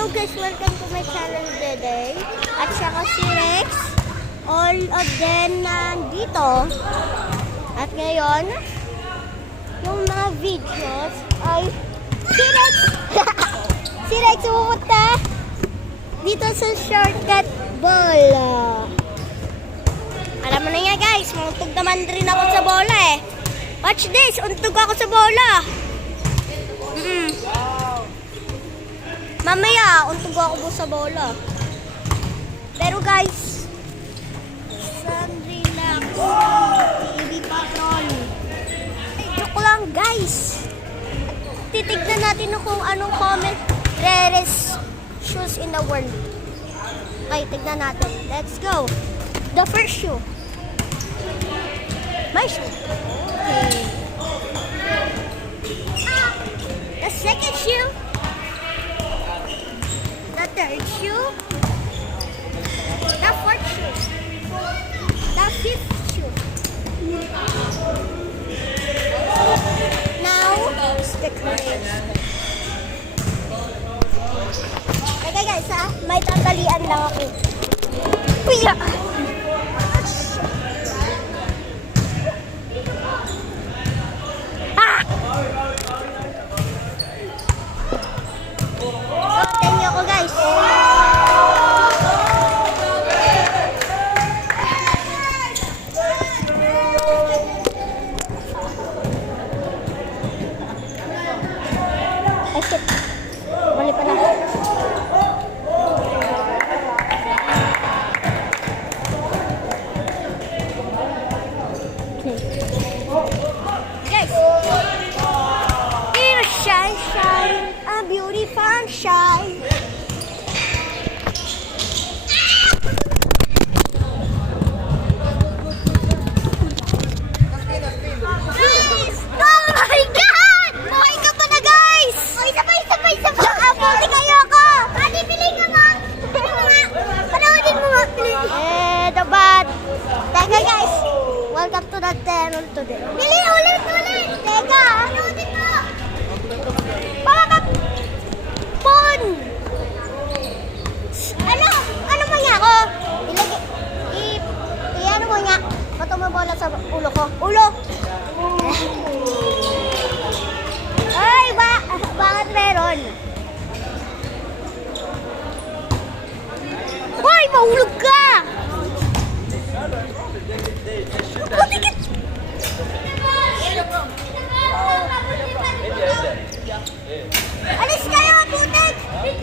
Hello guys, welcome to my channel today. At saka si Rex, all of them nandito. At ngayon, yung mga videos ay si Rex. Si Rex pupunta dito sa shortcut bola. Alam mo na nga guys, mauntog naman rin ako sa bola eh. Watch this, untog ako sa bola. Mamaya, untog ako sa bola. Pero guys, relax. TV Patrol. Joke lang guys. Titignan natin kung anong comment rarest shoes in the world. Okay, tignan natin. Let's go. The first shoe. My shoe. Okay. The second shoe. The third shoe. The fourth shoe. The fifth shoe. Now, the courage. Okay guys ha, may tatalian lang ako. Kuya! Thank you ako guys. Ay shit. Mali pa na. Guys. Here shine, shine. A beautiful shine. Oh my God! Buhay ka pa na guys! Oh, isa pa! Pili kayo ako! Ate, pili ka nga! Panawadin mo nga, pili! Dapat! Teka guys! Welcome to the channel today. Pili ulit!